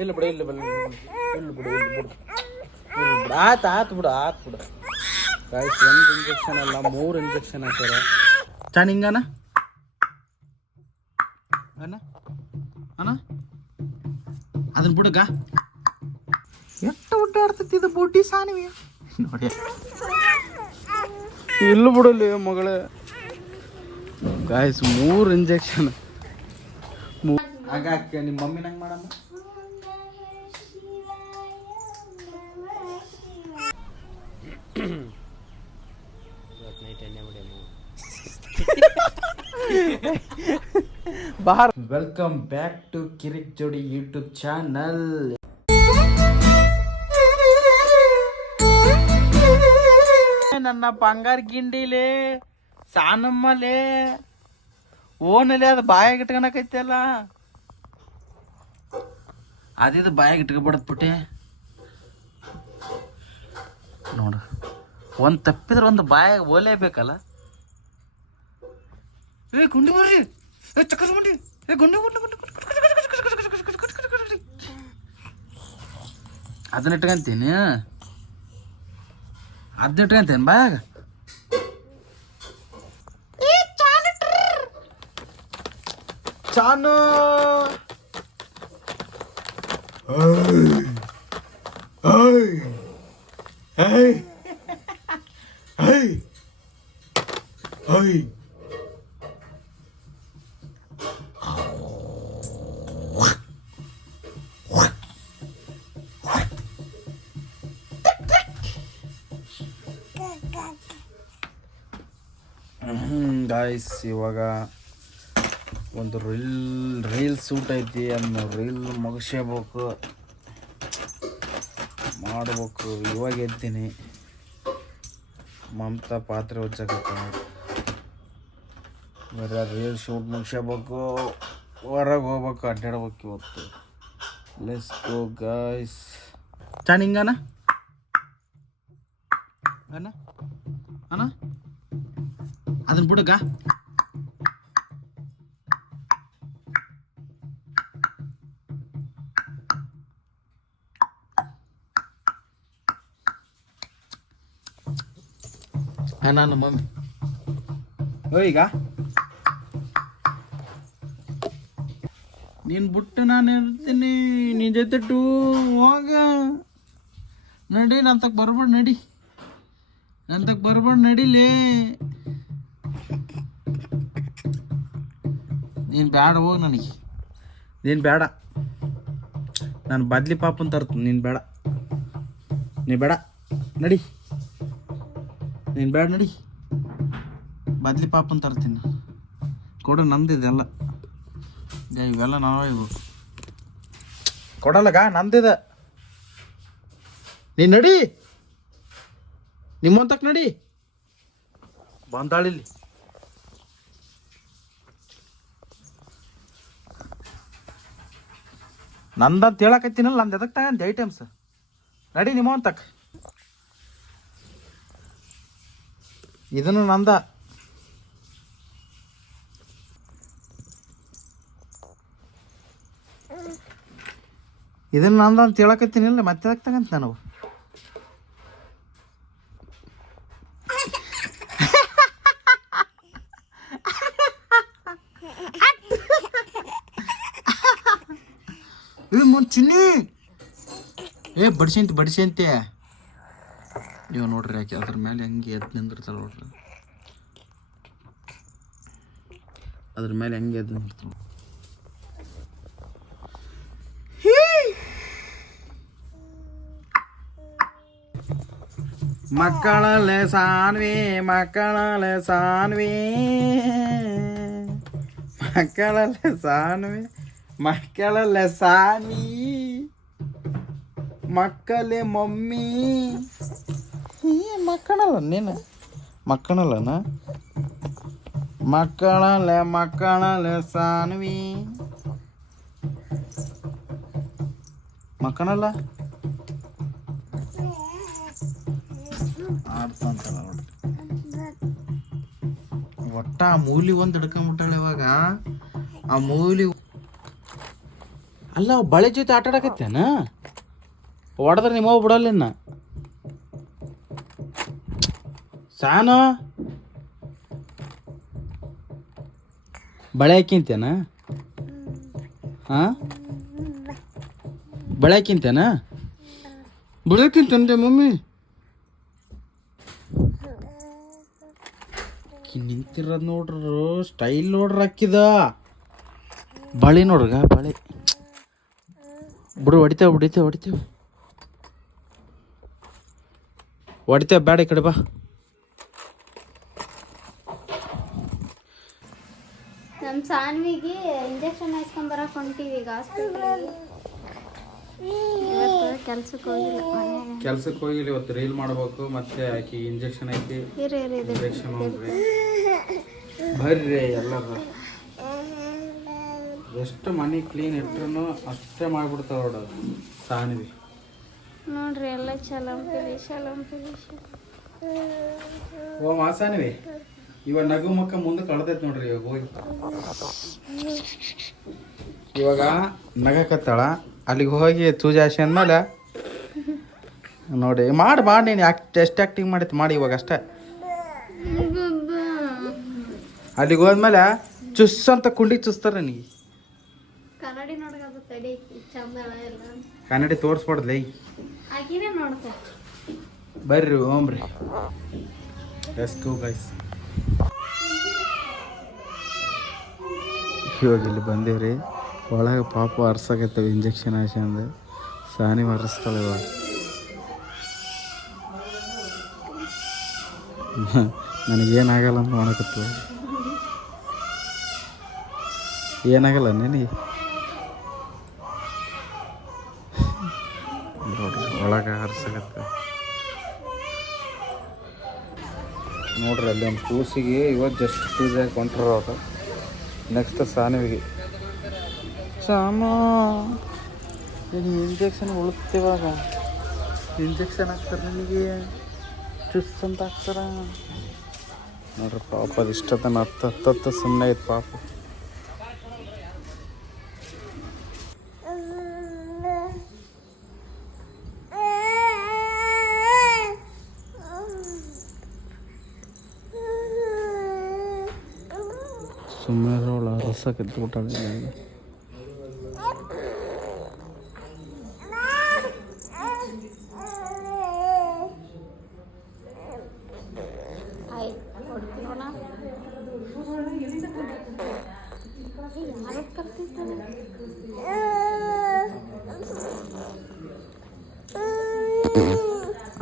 ಇಲ್ಲ ಬಿಡು ಇಲ್ಲ ಬಿಡು ಇಲ್ಲ ಬಿಡು ಇಲ್ಲ ಬಿಡು ಆತು ಬಿಡು ಗಾಯ್ಸ್ 1 ಇಂಜೆಕ್ಷನ್ ಅಲ್ಲ 3 ಇಂಜೆಕ್ಷನ್ ಹಾಕ್ಯಾರ ಚಾನ್ ಹಿಂಗನ ಅಣ್ಣ ಅಣ್ಣ ಅದನ್ನ ಬಿಡುಗ ಎಷ್ಟು ಉಡ್ಡಾಡ್ತೈತಿ ಇದು ಬುಡ್ಡಿ ಸಾನಿವಿ ನೋಡಿ ಇಲ್ಲ ಬಿಡಲಿ ಮಗಳೇ ಗಾಯ್ಸ್ 3 ಇಂಜೆಕ್ಷನ್ ಆಗಾಕ ನಿಮ್ಮ ಮಮ್ಮಿ ನಂಗೆ ಮಾಡಮ್ಮ ಬಾರ್ ವೆಲ್ಕಮ್ ಬ್ಯಾಕ್ ಟು ಕಿರಿಕ್ ಜೋಡಿ ಯೂಟ್ಯೂಬ್ ಚಾನಲ್. ನನ್ನ ಬಂಗಾರ ಗಿಂಡಿಲೇ ಸಾನಮ್ಮಲೇ ಓನಲ್ಲಿ ಅದು ಬಾಯಾಗ ಇಟ್ಕೊಳಕೈತಲ್ಲ ಅದಿದು ಬಾಯಾಗ ಇಟ್ಕೊಬಿಡತ್ಬಿಟ್ಟೆ ನೋಡು. ಒಂದು ತಪ್ಪಿದ್ರೆ ಒಂದು ಬಾಯಾಗ ಓಲೇಬೇಕಲ್ಲ. ಏ ಗುಂಡಿ ಬರ್ರಿ ಏ ಚಕ್ಕಸ್ ಗುಂಡಿ ಏ ಗುಂಡಿ ಅದನ್ನ ಇಟ್ಕೊಂತೀನಿ ಬಾಯಾಗ. ಚಾನು ಗಾಯ್ಸ್ ಇವಾಗ ಒಂದು ರೀಲ್ ಶೂಟ್ ಐತಿ. ಅದನ್ನ ರೀಲ್ ಮುಗಿಸ್ಬೇಕು ಮಾಡ್ಬೇಕು. ಇವಾಗ ಎದ್ದೀನಿ ಮಮತಾ ಪಾತ್ರೆ ಹೊಚ್ಚಕತ್ತ ಬರೀ ರೀಲ್ ಶೂಟ್ ಮುಗಿಸ್ಬೇಕು. ಹೊರಗೆ ಹೋಗ್ಬೇಕು ಅಡ್ಡಾಡ್ಬೇಕು ಇವತ್ತು. Let's go guys. ಚಾನ್ ಹಿಂಗನ ಅಣ್ಣ ಅಣ್ಣ ಅದನ್ನ ಬಿಡುಗ ನಾನು ಮಮ್ಮಿ ಈಗ ನೀನು ಬಿಟ್ಟು ನಾನು ಇರ್ತೀನಿ ನಿನ್ನ ಜೊತೆ ಹೋಗ ನಡಿ. ನಂತಕ್ಕೆ ಬರ್ಬೇಡ ನಡಿಲೇ. ನೀನು ಬೇಡ ಹೋಗಿ ನನಗೆ ನೀನು ಬೇಡ. ನಾನು ಬದ್ಲಿ ಪಾಪನ್ ತರ್ತೀನಿ. ನೀನು ಬೇಡ ನಡಿ. ನೀನು ಬೇಡ ನಡಿ. ಬದ್ಲಿ ಪಾಪನ್ ತರ್ತೀನಿ. ಕೊಡು ನಂದಿದೆಲ್ಲ ಇವೆಲ್ಲ ನಾವೇ ಇವು ಕೊಡಲ್ಲಗ ನಂದಿದೆ. ನೀನು ನಡಿ ನಿಮ್ಮಂತಕ್ಕೆ ನಡಿ. ಬಂದಾಳಿಲ್ಲಿ ನಂದಂತ ಹೇಳಕತ್ತೀನಲ್ಲ. ನಂದು ಎದಕ್ಕೆ ತಗಂತೆ ಐಟಮ್ಸ್. ನಡಿ ನಿಮ್ಮಂತಕ್ಕೆ. ಇದನ್ನು ನಂದ. ಇದನ್ನು ನಂದ ಅಂತ ಹೇಳಕತ್ತೀನಿಲ್ಲ. ಮತ್ತೆ ಎದಕ್ಕೆ ತಗಂತ ನಾನು ಚಿನ್ನಿ ಬಡಿಸಂತೆ ನೀವು ನೋಡ್ರಿ. ಯಾಕೆ ಅದ್ರ ಮೇಲೆ ಹೆಂಗೆ ಎದ್ದು ನಿಂದಿರ್ತಾಳೆ ನೋಡ್ರಿ. ಅದ್ರ ಮೇಲೆ ಹೆಂಗೆ ಎದ್ದು ನಿಂದಿರ್ತಾಳೆ. ಮಕ್ಕಳಲ್ಲೇ ಸಾನ್ವಿ ಮಕ್ಕಳೇ ಮಮ್ಮಿ ಮಕ್ಕಳಲ್ಲ ನೀನು ಮಕ್ಕಳಲ್ಲನ ಮಕ್ಕಳಲ್ಲೇ ಸಾನ್ವಿ ಮಕ್ಕಳಲ್ಲ ಆಡ್ತಂತಲ್ಲ ನೋಡ್ರಿ. ಒಟ್ಟ ಆ ಮೂಲಿ ಒಂದು ಹಿಡ್ಕೊಂಬಿಟ್ಟಾಳೆ ಇವಾಗ. ಆ ಮೂಲಿ ಅಲ್ಲ ಬಳೆ ಜೊತೆ ಆಟ ಆಡಕತ್ತೇನ ಹೊಡೆದ್ರೆ ನಿಮ್ಮವ್ ಬಿಡಲ್ಲ ಸಾನು ಬಳೆ ಹಾಕಿಂತೇನ ಹಾಂ ಬಳೆ ಹಾಕಿಂತೇನ ಬಿಡಕ್ಕಿಂತಂದೆ ಮಮ್ಮಿ ನಿಂತಿರೋದು ನೋಡ್ರು ಸ್ಟೈಲ್ ನೋಡ್ರಿ ಹಾಕಿದ ಬಳೆ ನೋಡ್ರಗ ಬಳೆ ಬಿಡು ಹೊಡಿತೇವೆ ಬೇಡ ಈ ಕಡೆ ಬಾ ನಮ್ಮ ಸಾನ್ವಿಗೆ ಇಂಜೆಕ್ಷನ್ ಹಾಕ್ಸ್ಕೊಂಬರಕ್ಕೆ ಹೊಂಟೀವಿ ಈಗ ಹಾಸ್ಪಿಟಲ್. ಕೆಲ್ಸಕ್ಕೆ ಹೋಗಿಲ್ಲ ಇವತ್ತು ರೀಲ್ ಮಾಡ್ಬೇಕು ಮತ್ತೆ ಆಕಿ ಇಂಜೆಕ್ಷನ್ ಹಾಕಿ ಇಂಜೆಕ್ಷನ್ ಬರ್ರಿ ಎಲ್ಲರ ಎಷ್ಟು ಮನೆ ಕ್ಲೀನ್ ಇಟ್ರು ಅಷ್ಟೇ ಮಾಡ್ಬಿಡ್ತಾವ ನೋಡೋದು ಸಾನ್ವಿ ನೋಡ್ರಿ ಎಲ್ಲ ಚಲಂ ಓ ಮಾಸಾನ್ವಿ ಇವಾಗ ನಗು ಮಕ್ಕ ಮುಂದೆ ಕಳ್ದೈತೆ ನೋಡ್ರಿ ಇವಾಗ ಹೋಗಿ ಇವಾಗ ನಗಕತ್ತಾಳ ಅಲ್ಲಿಗೆ ಹೋಗಿ ಚೂಜೆ ಹಾಸಿ ಅಂದ್ಮೇಲೆ ನೋಡಿ ಮಾಡಿ ನೀನು ಎಷ್ಟು ಆ್ಯಕ್ಟಿಂಗ್ ಮಾಡಿತ್ತು ಮಾಡಿ ಇವಾಗ ಅಷ್ಟೇ ಅಲ್ಲಿಗೆ ಹೋದ್ಮೇಲೆ ಚುಸ್ ಅಂತ ಕುಂಡಿ ಚುಸ್ತಾರೆ ನನಗೆ ಕನ್ನಡಿ ತೋರಿಸ್ಬಾರ್ದ್ಲೈ ಬರ್ರಿ ಓಮ್ರಿ ಲೆಟ್ಸ್ ಗೋ ಗೈಸ್. ಇವಾಗ ಇಲ್ಲಿ ಬಂದೇವ್ರಿ ಒಳಗೆ ಪಾಪ ಹರ್ಸಕತ್ತೇವೆ ಇಂಜೆಕ್ಷನ್ ಹಾಕಿ ಅಂದ್ರೆ ಸಾನಿ ಹರಿಸ್ತಾಳೆ ಇವಾಗ ನನಗೇನಾಗಲ್ಲ ಅಂತ ಮಾಡಕತ್ತವ ಏನಾಗಲ್ಲ ನೀನು ನೋಡ್ರಿ ಒಳಗೆ ಹರ್ಸಕತ್ತೆ ನೋಡ್ರಿ ಅಲ್ಲಿ ಒಂದು ಕೂಸಿಗೆ ಇವತ್ತು ಜಸ್ಟ್ ಪೂಜೆ ಕೊಂಟ್ರ ನೆಕ್ಸ್ಟ್ ಸಾನಿವಿಗೆ ಸಾಮ ನೀನು ಇಂಜೆಕ್ಷನ್ ಉಳುತ್ತಿವಾಗ ಇಂಜೆಕ್ಷನ್ ಹಾಕ್ತಾರೆ ನನಗೆ ಚುಸ್ ಅಂತ ಹಾಕ್ತಾರ ನೋಡ್ರಿ ಪಾಪ ಅದು ಇಷ್ಟತನ ಹತ್ತು ಸುಮ್ಮನೆ ಐತೆ ಪಾಪ ಸುಮ್ಮನೆ ಅವಳು ರಸಕ್ಕೆ ಊಟ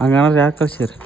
ಹಂಗನಾದ್ರೆ ಯಾಕೆ ಕಳ್ಸಿರಿ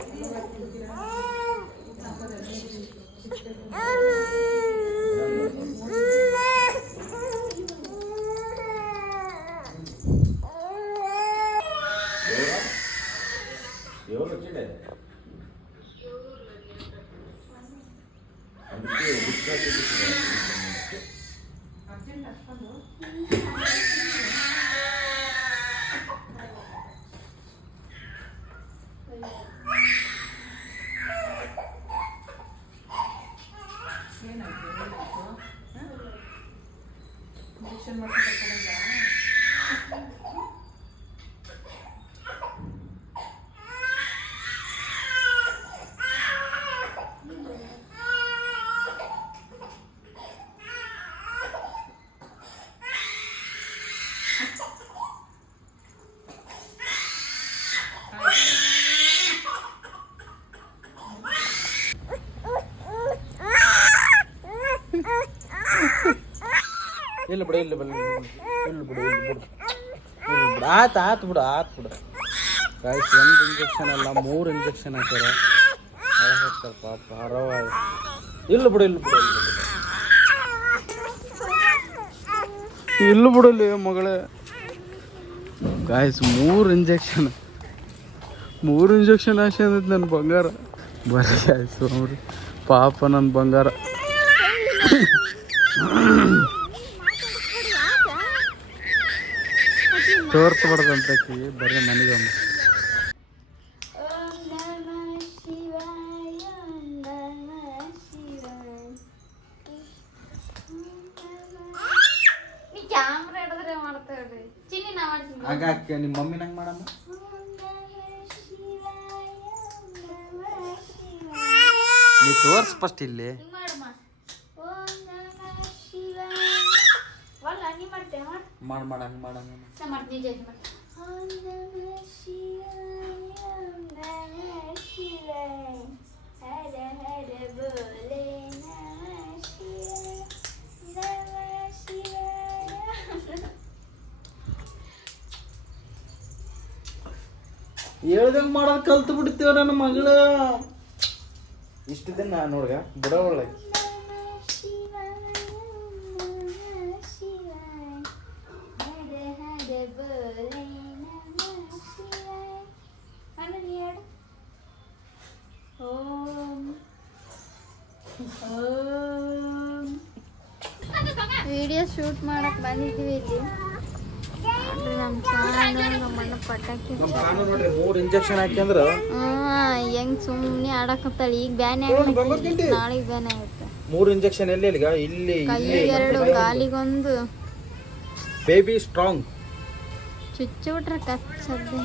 ಇಲ್ಲ ಬಿಡು ಆತು ಬಿಡು ಗಾಯ್ಸ್ ಒಂದು ಇಂಜೆಕ್ಷನ್ ಅಲ್ಲ 3 ಇಂಜೆಕ್ಷನ್ ಹಾಕ್ಯಾರ ಹಾಕ್ತಾರೆ ಪಾಪ ಹರವ ಇಲ್ಲ ಬಿಡಲಿ ಮಗಳೇ ಗಾಯ್ಸ್ 3 ಇಂಜೆಕ್ಷನ್ ಹಾಕಿ ಅಂದೈತೆ ನನ್ನ ಬಂಗಾರ ಬರ್ರಿ ಗಾಯ್ಸ್ ಅವ್ರಿ ಪಾಪ ನನ್ನ ಬಂಗಾರ ತೋರಿಸ್ಬಾರ್ದಂತಕಿ ಬರ್ರಿ ಮನೆಗೊಮ್ಮೆ ಕ್ಯಾಮ್ರಾ ಹಿಡಿದ್ರೆ ಮಾಡ್ತೇವೆ ಮಾಡ್ರಿ ಚಿನ್ನಿ ನಾ ಮಾಡ್ತೀನಿ ಆಗ ನಿಮ್ಮ ಮಮ್ಮಿ ನಂಗೆ ಮಾಡಮ್ಮ. ನೀ ತೋರ್ಸ್ ಫಸ್ಟ್ ಇಲ್ಲಿ. ಮಾಡಮ್ಮ ಓಂ ನಮಃ ಶಿವಾಯ ವಲ್ಲ ನೀ ಮಾಡ್ತೇ ಮಾಡು ಮಾಡ ಹಂಗೆ ಮಾಡಂಗ. ನಾ ಮಾಡ್ತೀನಿ ಜೈ ಮಾಡಿ ಓಂ ನಮಃ ಶಿವಾಯ ಓಂ ನಮಃ ಶಿವಾಯ ಹರ ಹರ ಬೋಲೆ ನಮಃ ಶಿವಾಯ ನಮಃ ಶಿವಾಯ. ಹೇಳ್ದಂಗೆ ಮಾಡೋದು ಕಲ್ತು ಬಿಡ್ತೀವ ನನ್ನ ಮಗಳು. ಇಷ್ಟು ದಿನ ನೋಡ್ಗ ಬಿಡೋಳೆ. ವಿಡಿಯೋ ಶೂಟ್ ಮಾಡಕ್ ಬಂದಿದ್ದೀವಿ ಇಲ್ಲಿ. ನಮ್ಮ ಚಾನಲ್ ನಮ್ಮಣ್ಣ ಪಟಾಕಿ ನೋಡ್ರಿ 3 ಇಂಜೆಕ್ಷನ್ ಹಾಕ್ಯಂದ್ರ ಹೆಂಗ್ ಸುಮ್ಮನೆ ಆಡಕತ್ತಾಳ. ಈಗ ಬ್ಯಾನ್ ನಾಳೆಗೆ ಬ್ಯಾನ್ ಆಗುತ್ತೆ. 3 ಇಂಜೆಕ್ಷನ್ ಎಲ್ಲಿ ಇಲ್ಲಿಗ ಇಲ್ಲಿ ಕೈಗೆ 2 ಕಾಲಿಗೊಂದು ಬೇಬಿ ಸ್ಟ್ರಾಂಗ್ ಚುಚ್ಚು ಬಿಟ್ರೆ ಕಚ್ಚದ್ದೆ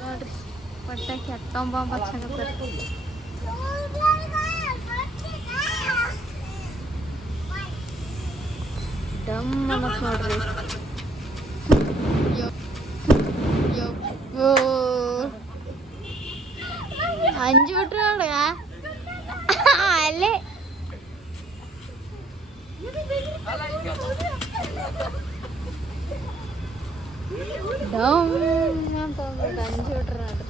ನೋಡ್ರಿ. ಪಟಾಕಿ ಅಟ್ಟೊಂಬ ಹಚ್ಚಕತ್ತಾರ. ಡಮ್ ಅನ್ನಕ್ ನೋಡ್ರಿ. ಯಪ್ಪೋ ಅಂಜು ಬಿಟ್ರು ನೋಡ್ಗ ಅಲ್ಲೇ ಡಮ್ ಅಂತ ಅಂದ್ಬಿಟ್ಟು ಅಂಜು ಬಿಟ್ರು ನೋಡ್ರಿ.